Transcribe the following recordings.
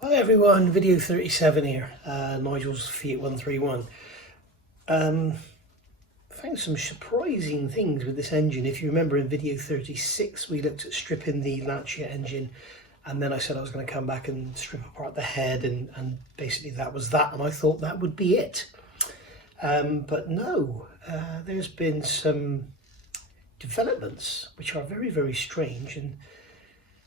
Hi everyone, video 37 here, Nigel's Fiat 131. Found some surprising things with this engine. If you remember in video 36 we looked at stripping the Lancia engine, and then I said I was going to come back and strip apart the head, and basically that was that, and I thought that would be it. But no, there's been some developments which are very, very strange, and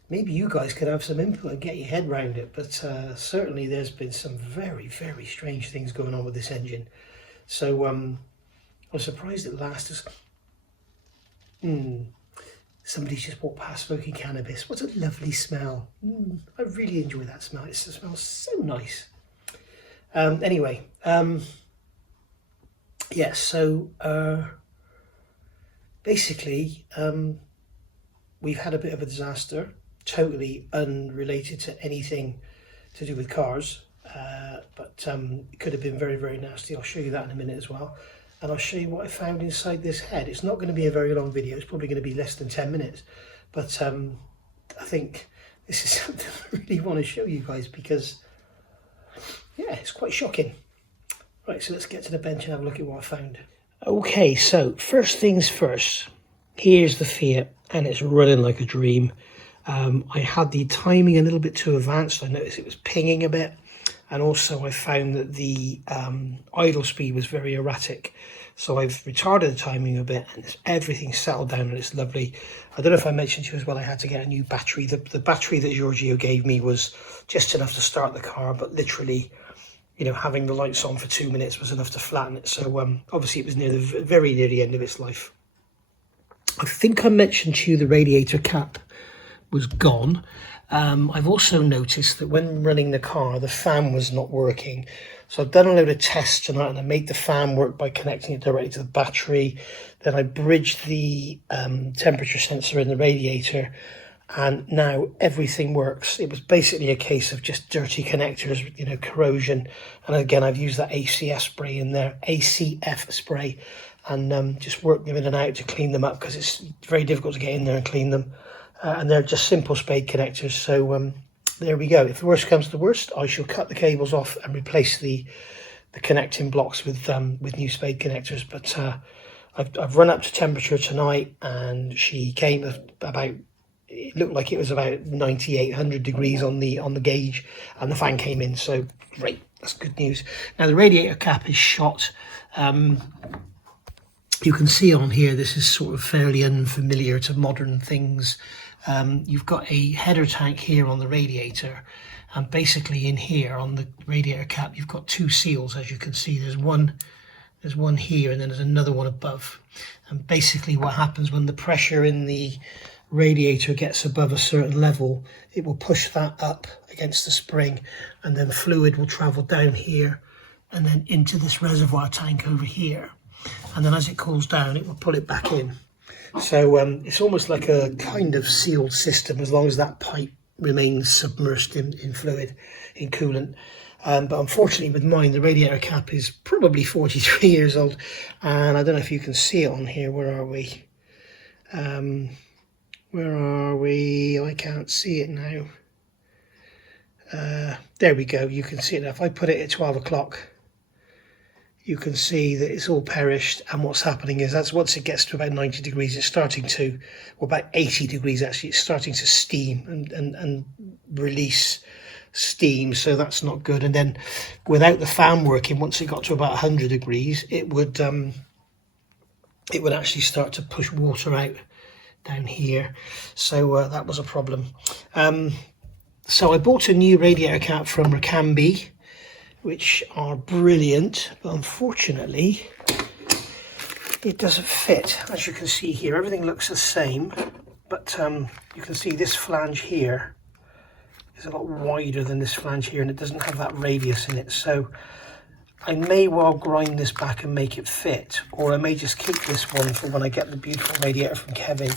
maybe you guys could have some input and get your head around it, but certainly there's been some very, very strange things going on with this engine. So I was surprised it lasted. Somebody's just walked past smoking cannabis. What a lovely smell. I really enjoy that smell. It smells so nice. Anyway, yeah, so basically we've had a bit of a disaster, totally unrelated to anything to do with cars, but it could have been very, very nasty. I'll show you that in a minute as well, and I'll show you what I found inside this head. It's not going to be a very long video, it's probably going to be less than 10 minutes, but I think this is something I really want to show you guys because, yeah, it's quite shocking. Right, so let's get to the bench and have a look at what I found. Okay, so first things first, here's the Fiat, and it's running like a dream. I had the timing a little bit too advanced. I noticed it was pinging a bit, and also I found that the idle speed was very erratic, so I've retarded the timing a bit, and everything settled down and it's lovely. I don't know if I mentioned to you as well, I had to get a new battery. The battery that Giorgio gave me was just enough to start the car, but literally, you know, having the lights on for 2 minutes was enough to flatten it. So obviously it was very near the end of its life. I think I mentioned to you the radiator cap was gone. I've also noticed that when running the car, the fan was not working. So I've done a load of tests tonight, and I made the fan work by connecting it directly to the battery. Then I bridged the temperature sensor in the radiator, and now everything works. It was basically a case of just dirty connectors, you know, corrosion. And again, I've used that ACF spray in there, ACF spray, and just worked them in and out to clean them up, because it's very difficult to get in there and clean them. And they're just simple spade connectors. So there we go. If the worst comes to the worst, I shall cut the cables off and replace the connecting blocks with new spade connectors. But I've run up to temperature tonight, and she came about, it looked like it was about 9800 degrees on the gauge, and the fan came in. So great, that's good news. Now the radiator cap is shot. You can see on here, this is sort of fairly unfamiliar to modern things. You've got a header tank here on the radiator, and basically in here on the radiator cap you've got two seals. As you can see, there's one here, and then there's another one above. And basically what happens when the pressure in the radiator gets above a certain level, it will push that up against the spring, and then fluid will travel down here and then into this reservoir tank over here, and then as it cools down it will pull it back in. So it's almost like a kind of sealed system, as long as that pipe remains submerged in fluid, in coolant. But unfortunately with mine, the radiator cap is probably 43 years old, and I don't know if you can see it on here. Where are we? Where are we? I can't see it now. There we go. You can see it now. If I put it at 12 o'clock, you can see that it's all perished, and what's happening is that's once it gets to about 90 degrees, it's starting to, or about 80 degrees actually, it's starting to steam and release steam, so that's not good. And then without the fan working, once it got to about 100 degrees, it would actually start to push water out down here. So that was a problem. So I bought a new radiator cap from Ricambi, which are brilliant, but unfortunately it doesn't fit. As you can see here, everything looks the same, but you can see this flange here is a lot wider than this flange here, and it doesn't have that radius in it. So I may well grind this back and make it fit, or I may just keep this one for when I get the beautiful radiator from Kevin.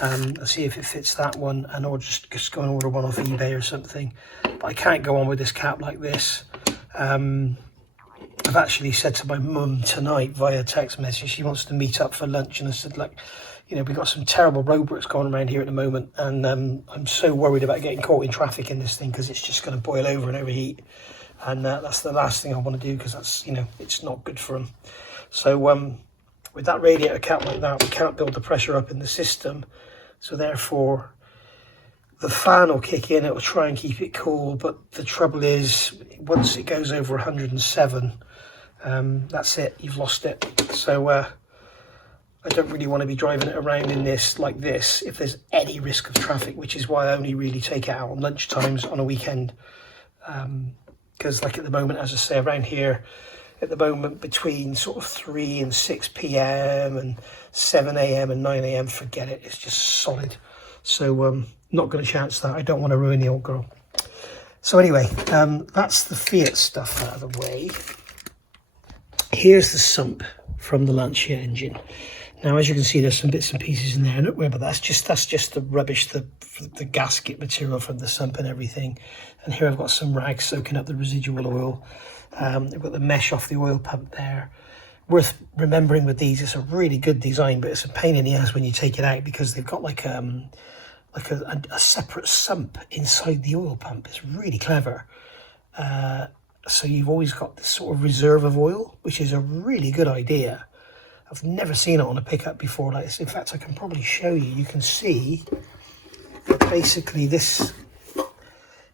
I'll see if it fits that one, and or just go and order one off eBay or something. But I can't go on with this cap like this. And I've actually said to my mum tonight via text message, she wants to meet up for lunch, and I said, like, you know, we've got some terrible roadworks going around here at the moment, and I'm so worried about getting caught in traffic in this thing because it's just going to boil over and overheat, and that's the last thing I want to do, because that's, you know, it's not good for them. So with that radiator cap like that, we can't build the pressure up in the system, so therefore the fan will kick in, it will try and keep it cool, but the trouble is once it goes over 107, that's it, you've lost it. So I don't really want to be driving it around in this like this if there's any risk of traffic, which is why I only really take it out on lunch times on a weekend, because like at the moment, as I say, around here at the moment between sort of 3 and 6 p.m. and 7 a.m. and 9 a.m, forget it, it's just solid. So not going to chance that. I don't want to ruin the old girl. So anyway, that's the Fiat stuff out of the way. Here's the sump from the Lancia engine. Now, as you can see, there's some bits and pieces in there, but that's just the rubbish, the gasket material from the sump and everything. And here I've got some rags soaking up the residual oil. I've got the mesh off the oil pump there. Worth remembering with these, it's a really good design, but it's a pain in the ass when you take it out, because they've got like a separate sump inside the oil pump. It's really clever. So you've always got this sort of reserve of oil, which is a really good idea. I've never seen it on a pickup before like this. In fact, I can probably show you. You can see that basically this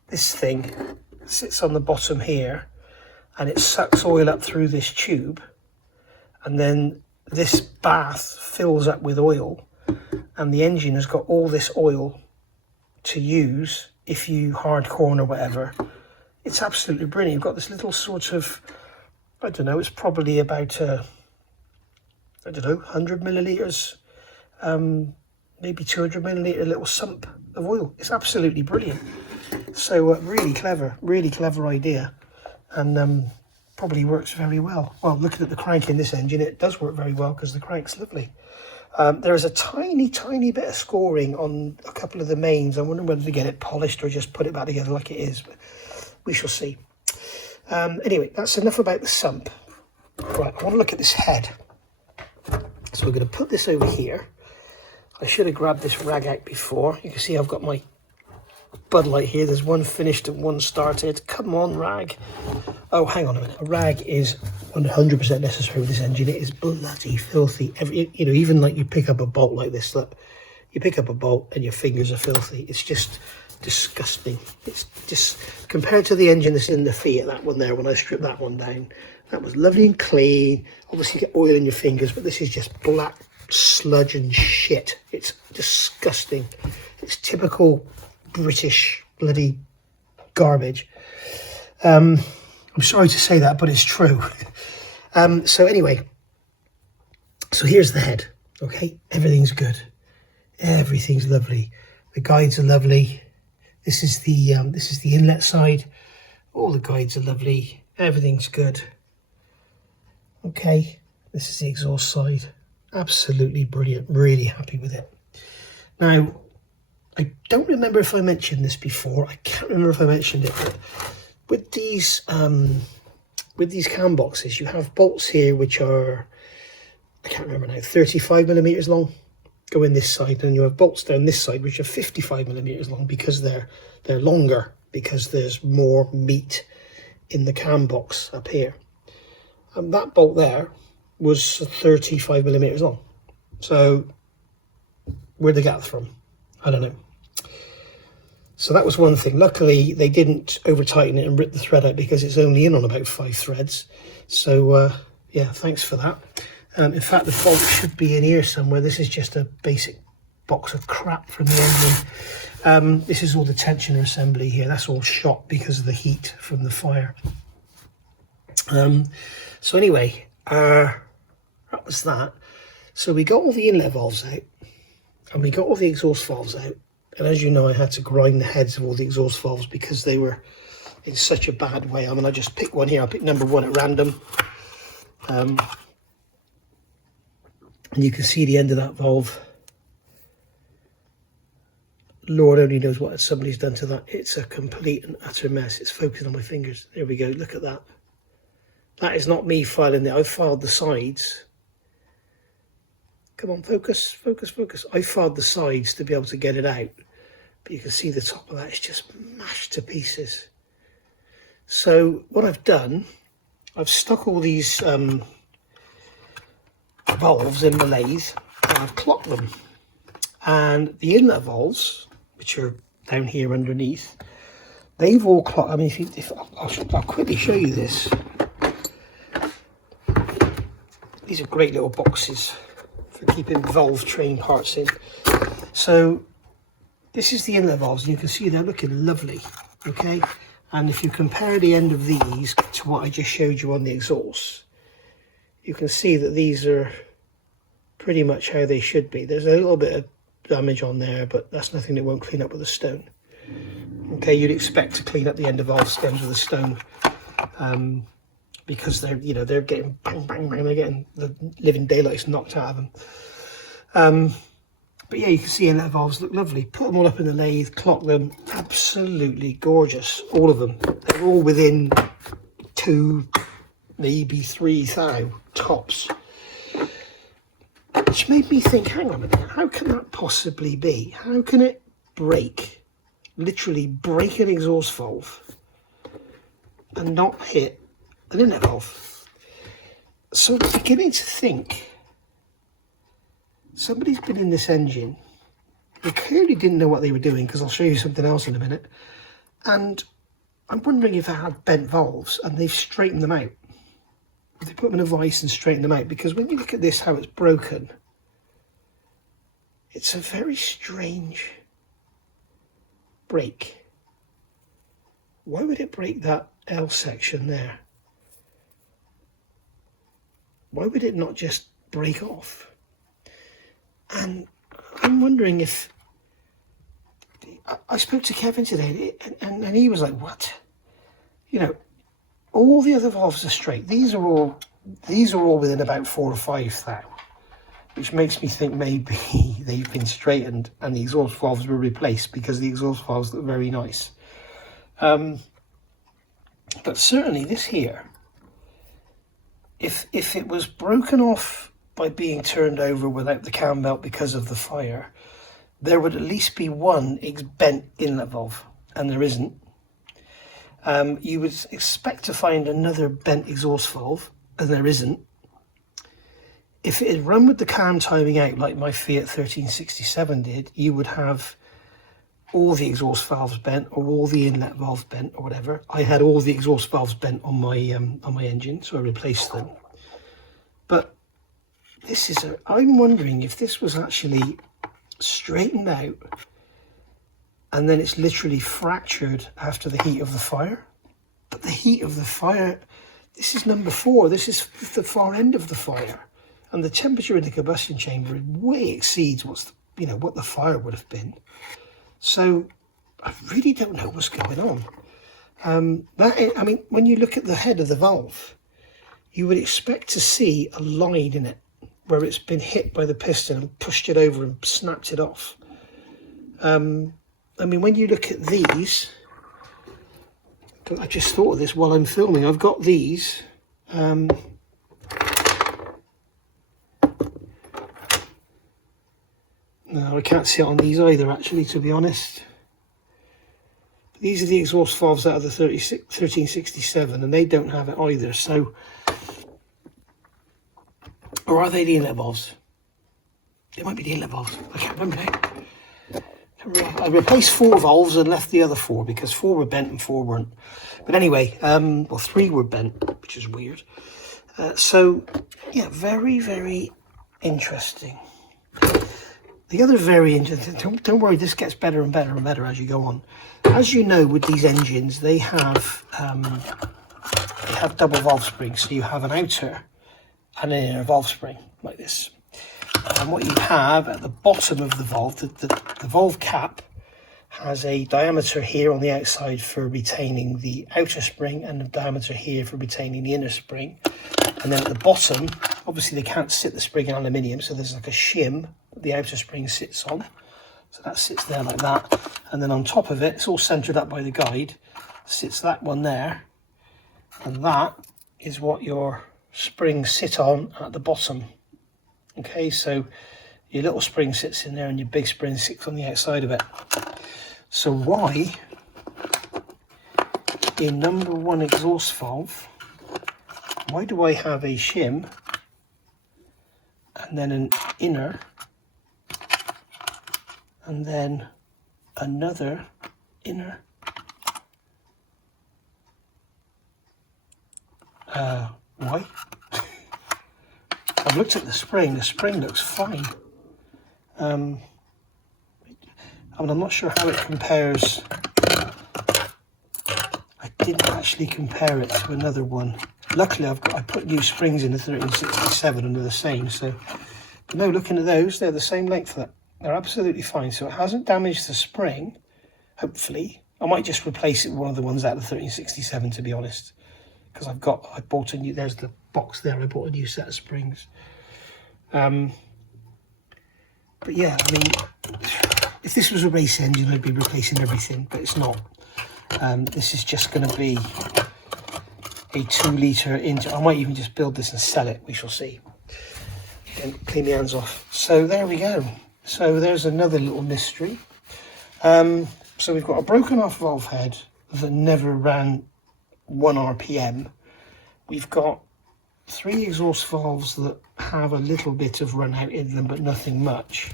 thing sits on the bottom here, and it sucks oil up through this tube, and then this bath fills up with oil, and the engine has got all this oil to use if you hard corner or whatever. It's absolutely brilliant. You've got this little sort of, I don't know, it's probably about I don't know, 100 millilitres, maybe 200 millilitre little sump of oil. It's absolutely brilliant. So really clever idea, and probably works very well. Well, looking at the crank in this engine, it does work very well because the crank's lovely. There is a tiny bit of scoring on a couple of the mains. I wonder whether to get it polished or just put it back together like it is, but we shall see. Anyway, that's enough about the sump. Right, I want to look at this head. So we're going to put this over here. I should have grabbed this rag out before. You can see I've got my Bud Light here. There's one finished and one started. Come on, rag. Oh, hang on a minute. A rag is 100% necessary with this engine. It is bloody filthy. You know, even like you pick up a bolt like this, look, you pick up a bolt and your fingers are filthy. It's just disgusting. It's just, compared to the engine that's in the Fiat, that one there, when I stripped that one down, that was lovely and clean. Obviously you get oil in your fingers, but this is just black sludge and shit. It's disgusting. It's typical British bloody garbage. I'm sorry to say that, but it's true. So anyway, so here's the head. Okay, everything's good. Everything's lovely. The guides are lovely. This is the inlet side. All the guides are lovely. Everything's good. Okay, this is the exhaust side. Absolutely brilliant. Really happy with it. Now, I don't remember if I mentioned this before. I can't remember if I mentioned it, but with these cam boxes, you have bolts here which are, I can't remember now, 35 millimeters long, go in this side, and you have bolts down this side which are 55 millimeters long, because they're longer, because there's more meat in the cam box up here. And that bolt there was 35 millimeters long. So where'd they get that from? I don't know. So that was one thing. Luckily, they didn't over tighten it and rip the thread out, because it's only in on about 5 threads. So yeah, thanks for that. In fact, the bolt should be in here somewhere. This is just a basic box of crap from the engine. This is all the tensioner assembly here. That's all shot because of the heat from the fire. So anyway, that was that. So we got all the inlet valves out, and we got all the exhaust valves out. And as you know, I had to grind the heads of all the exhaust valves because they were in such a bad way. I mean, I just picked one here. I picked number 1 at random. And you can see the end of that valve. Lord only knows what somebody's done to that. It's a complete and utter mess. It's focusing on my fingers. There we go. Look at that. That is not me filing it. I've filed the sides. Come on, focus, focus, focus. I filed the sides to be able to get it out. But you can see the top of that is just mashed to pieces. So what I've done, I've stuck all these valves in the lathe and I've clocked them. And the inlet valves, which are down here underneath, they've all clocked. I mean, I'll quickly show you this. These are great little boxes for keeping valve train parts in. So this is the inlet valves, and you can see they're looking lovely, okay? And if you compare the end of these to what I just showed you on the exhaust, you can see that these are pretty much how they should be. There's a little bit of damage on there, but that's nothing that won't clean up with a stone. Okay, you'd expect to clean up the end of valve stems with a stone, because they're, you know, they're getting bang, bang, bang, they're getting the living daylights knocked out of them. But yeah, you can see inlet valves look lovely. Put them all up in the lathe, clock them, absolutely gorgeous, all of them. They're all within 2, maybe 3 thou tops. Which made me think, hang on a minute, how can that possibly be? How can it break, literally break an exhaust valve and not hit an inlet valve? So I'm beginning to think somebody's been in this engine. They clearly didn't know what they were doing, because I'll show you something else in a minute. And I'm wondering if they had bent valves and they've straightened them out. They put them in a vise and straighten them out, because when you look at this, how it's broken, it's a very strange break. Why would it break that L section there? Why would it not just break off? And I'm wondering if, I spoke to Kevin today, and he was like, what? You know, all the other valves are straight. These are all within about 4 or 5 thou, which makes me think maybe they've been straightened and the exhaust valves were replaced, because the exhaust valves look very nice. But certainly this here, if it was broken off by being turned over without the cam belt because of the fire, there would at least be one bent inlet valve, and there isn't. You would expect to find another bent exhaust valve, and there isn't. If it had run with the cam timing out like my Fiat 1367 did, you would have all the exhaust valves bent, or all the inlet valves bent, or whatever. I had all the exhaust valves bent on my engine, so I replaced them. But this is I'm wondering if this was actually straightened out and then it's literally fractured after the heat of the fire. But the heat of the fire, this is number 4, this is the far end of the fire, and the temperature in the combustion chamber way exceeds what the fire would have been. So I really don't know what's going on. I mean, when you look at the head of the valve, you would expect to see a line in it where it's been hit by the piston and pushed it over and snapped it off. I mean, when you look at these, I just thought of this while I'm filming. I've got these. No, I can't see it on these either, actually, to be honest. These are the exhaust valves out of the 1367, and they don't have it either. So, or are they the inlet valves? It might be the inlet valves. I can't remember now. I replaced 4 valves and left the other 4, because 4 were bent and 4 weren't. But anyway, well, 3 were bent, which is weird. So, yeah, very, very interesting. The other very interesting, don't worry, this gets better and better and better as you go on. As you know, with these engines, they have double valve springs. So you have an outer and an inner valve spring, like this. And what you have at the bottom of the valve, the valve cap has a diameter here on the outside for retaining the outer spring, and a diameter here for retaining the inner spring. And then at the bottom, obviously they can't sit the spring in aluminium, so there's like a shim that the outer spring sits on. So that sits there like that. And then on top of it, it's all centered up by the guide, sits that one there. And that is what your springs sit on at the bottom. Okay, so your little spring sits in there and your big spring sits on the outside of it. So why, in number 1 exhaust valve, why do I have a shim and then an inner and then another inner? Why? I've looked at the spring looks fine. I mean, I'm not sure how it compares. I didn't actually compare it to another one. Luckily I put new springs in the 1367 under the same, so, but no, looking at those, they're the same length. They're absolutely fine, so it hasn't damaged the spring, hopefully. I might just replace it with one of the ones out of the 1367, to be honest, because I bought a new, there's the box there, I bought a new set of springs. But yeah, I mean, if this was a race engine, I'd be replacing everything, but it's not. This is just going to be a 2-litre engine. I might even just build this and sell it, we shall see. And clean my hands off. So there we go. So there's another little mystery. So we've got a broken off valve head that never ran 1 RPM. We've got 3 exhaust valves that have a little bit of run out in them, but nothing much.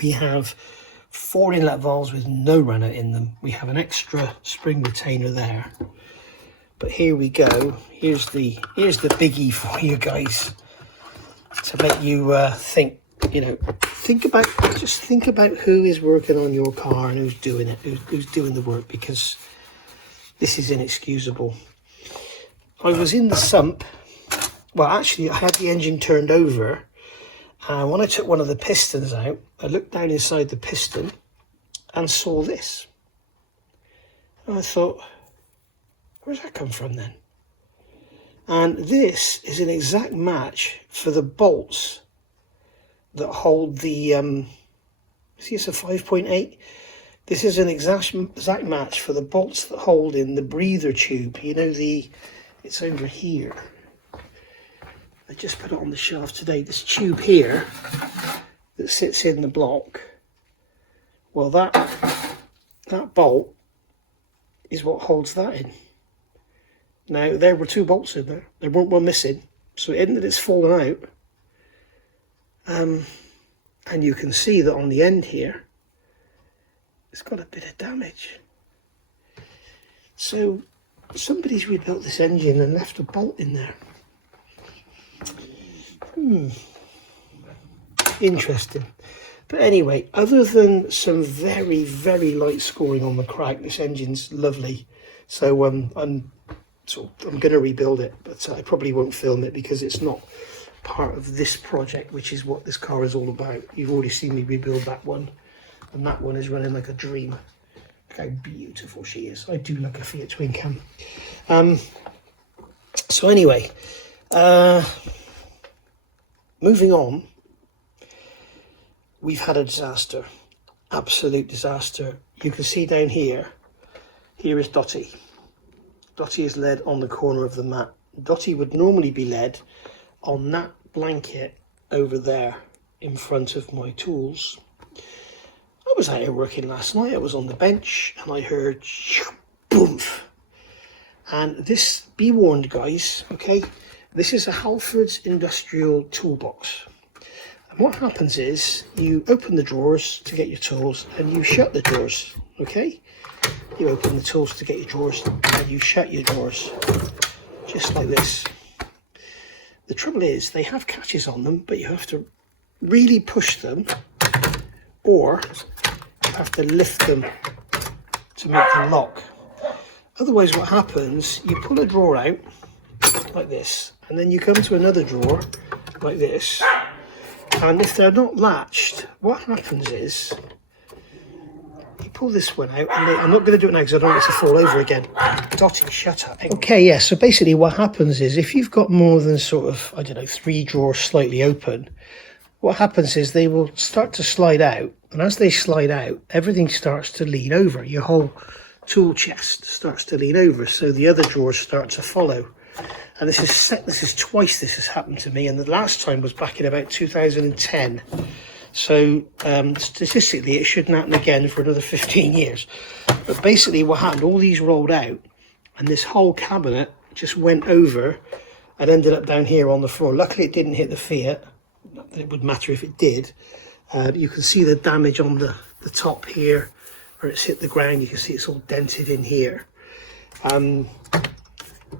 We have 4 inlet valves with no run out in them. We have an extra spring retainer there. But here we go. Here's the biggie for you guys, to make you think. You know, think about who is working on your car and who's doing it, who's doing the work, because this is inexcusable. I was in the sump. Well, actually, I had the engine turned over, and when I took one of the pistons out, I looked down inside the piston and saw this. And I thought, where's that come from then? And this is an exact match for the bolts that hold the, see, it's a 5.8. This is an exact match for the bolts that hold in the breather tube. You know, it's over here. I just put it on the shelf today. This tube here that sits in the block, well, that bolt is what holds that in. Now, there were 2 bolts in there. There weren't one missing, so it isn't that it's fallen out. And you can see that on the end here, it's got a bit of damage. So somebody's rebuilt this engine and left a bolt in there. Interesting. But anyway, other than some very, very light scoring on the crack, this engine's lovely. So I'm going to rebuild it, but I probably won't film it because it's not part of this project, which is what this car is all about. You've already seen me rebuild that one, and that one is running like a dream. Look how beautiful she is. I do like a Fiat twin cam. So anyway, moving on, we've had a disaster, absolute disaster. You can see down here is Dottie. Dottie is led on the corner of the mat. Dottie would normally be led on that blanket over there in front of my tools. I was out here working last night. I was on the bench and I heard boom. And this, be warned guys, okay, this is a Halford's industrial toolbox. And what happens is you open the drawers to get your tools and you shut the drawers, okay? You open the tools to get your drawers and you shut your drawers, just like this. The trouble is they have catches on them, but you have to really push them, or you have to lift them to make them lock. Otherwise what happens, you pull a drawer out like this, and then you come to another drawer like this, and if they're not latched, what happens is you pull this one out, and I'm not going to do it now because I don't want it to fall over again. Dottie, shut up. Okay, yeah, so basically what happens is if you've got more than sort of, I don't know, 3 drawers slightly open, what happens is they will start to slide out, and as they slide out, everything starts to lean over. Your whole tool chest starts to lean over, so the other drawers start to follow. And this is twice this has happened to me, and the last time was back in about 2010. So statistically, it shouldn't happen again for another 15 years. But basically what happened, all these rolled out, and this whole cabinet just went over and ended up down here on the floor. Luckily, it didn't hit the Fiat. It would matter if it did. You can see the damage on the top here, where it's hit the ground. You can see it's all dented in here.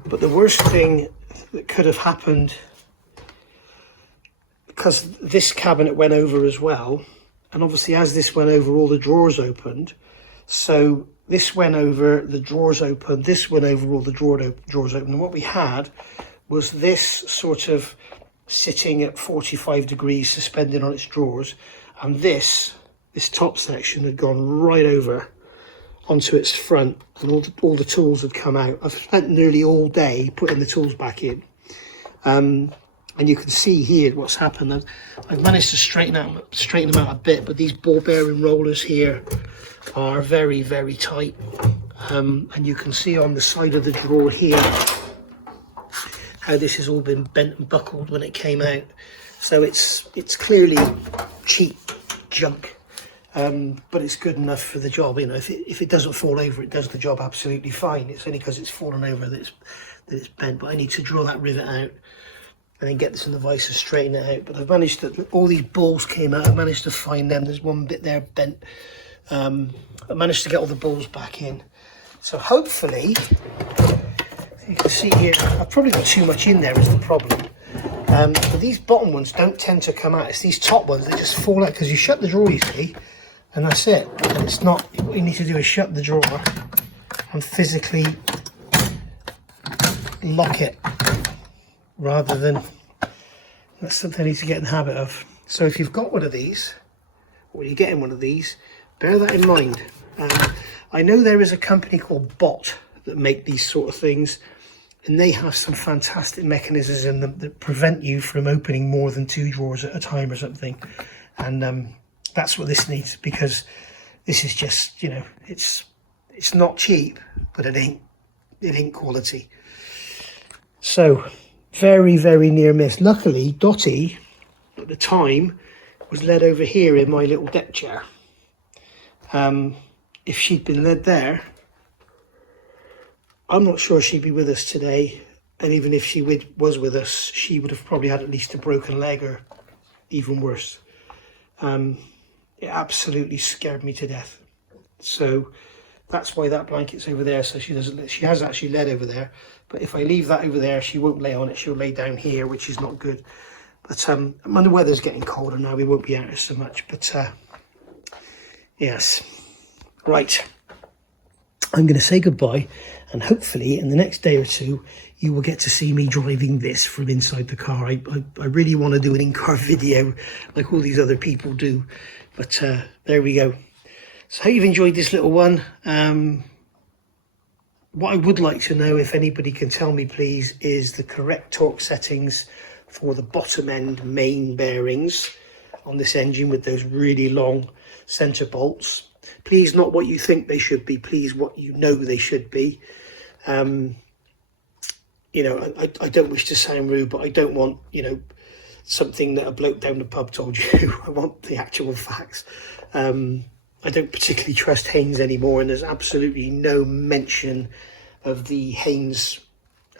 But the worst thing that could have happened, because this cabinet went over as well, and obviously as this went over, all the drawers opened. So this went over, the drawers opened, this went over, all the drawers opened. And what we had was this sort of sitting at 45 degrees, suspended on its drawers. And this top section had gone right over onto its front, and all the tools had come out. I've spent nearly all day putting the tools back in. And you can see here what's happened. I've managed to straighten them out a bit, but these ball bearing rollers here are very, very tight. And you can see on the side of the drawer here how this has all been bent and buckled when it came out. So it's clearly cheap junk. But it's good enough for the job. You know, if it doesn't fall over, it does the job absolutely fine. It's only because it's fallen over that it's bent. But I need to draw that rivet out and then get this in the vise and straighten it out. But I've managed to, all these balls came out. I've managed to find them. There's one bit there bent. I managed to get all the balls back in. So hopefully, you can see here, I've probably got too much in there is the problem. But these bottom ones don't tend to come out. It's these top ones that just fall out because you shut the drawer, you see. And that's it. And it's not, what you need to do is shut the drawer and physically lock it, rather than, that's something I need to get in the habit of. So if you've got one of these, or you're getting one of these, bear that in mind. I know there is a company called Bot that make these sort of things, and they have some fantastic mechanisms in them that prevent you from opening more than 2 drawers at a time or something. And that's what this needs, because this is just, you know, it's not cheap, but it ain't quality. So very, very near miss. Luckily, Dottie at the time was led over here in my little deck chair. If she'd been led there, I'm not sure she'd be with us today. And even if she was with us, she would have probably had at least a broken leg or even worse. It absolutely scared me to death. So that's why that blanket's over there. So she has actually laid over there. But if I leave that over there, she won't lay on it. She'll lay down here, which is not good. But when the weather's getting colder now, we won't be out so much. But yes. Right. I'm going to say goodbye. And hopefully in the next day or two, you will get to see me driving this from inside the car. I really want to do an in-car video like all these other people do. But there we go. So I hope you've enjoyed this little one. What I would like to know, if anybody can tell me please, is the correct torque settings for the bottom end main bearings on this engine with those really long centre bolts. Please not what you think they should be, please what you know they should be. You know, I don't wish to sound rude, but I don't want, you know, something that a bloke down the pub told you. I want the actual facts. I don't particularly trust Haynes anymore, and there's absolutely no mention of the Haynes,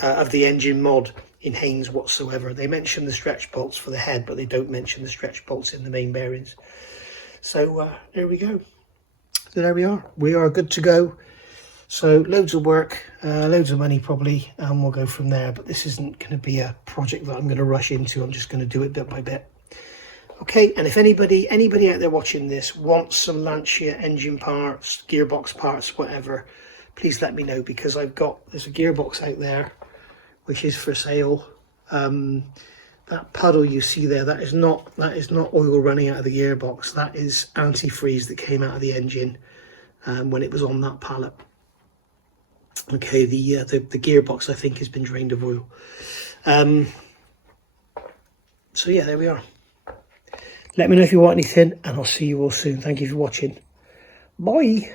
of the engine mod in Haynes whatsoever. They mention the stretch bolts for the head, but they don't mention the stretch bolts in the main bearings. So there we go. So there we are. We are good to go. So loads of work, loads of money probably, and we'll go from there. But this isn't going to be a project that I'm going to rush into. I'm just going to do it bit by bit. Okay, and if anybody out there watching this wants some Lancia engine parts, gearbox parts, whatever, please let me know, because there's a gearbox out there which is for sale. That puddle you see there, that is not oil running out of the gearbox. That is antifreeze that came out of the engine when it was on that pallet. Okay, the gearbox I think has been drained of oil. So yeah, there we are. Let me know if you want anything, and I'll see you all soon. Thank you for watching. Bye.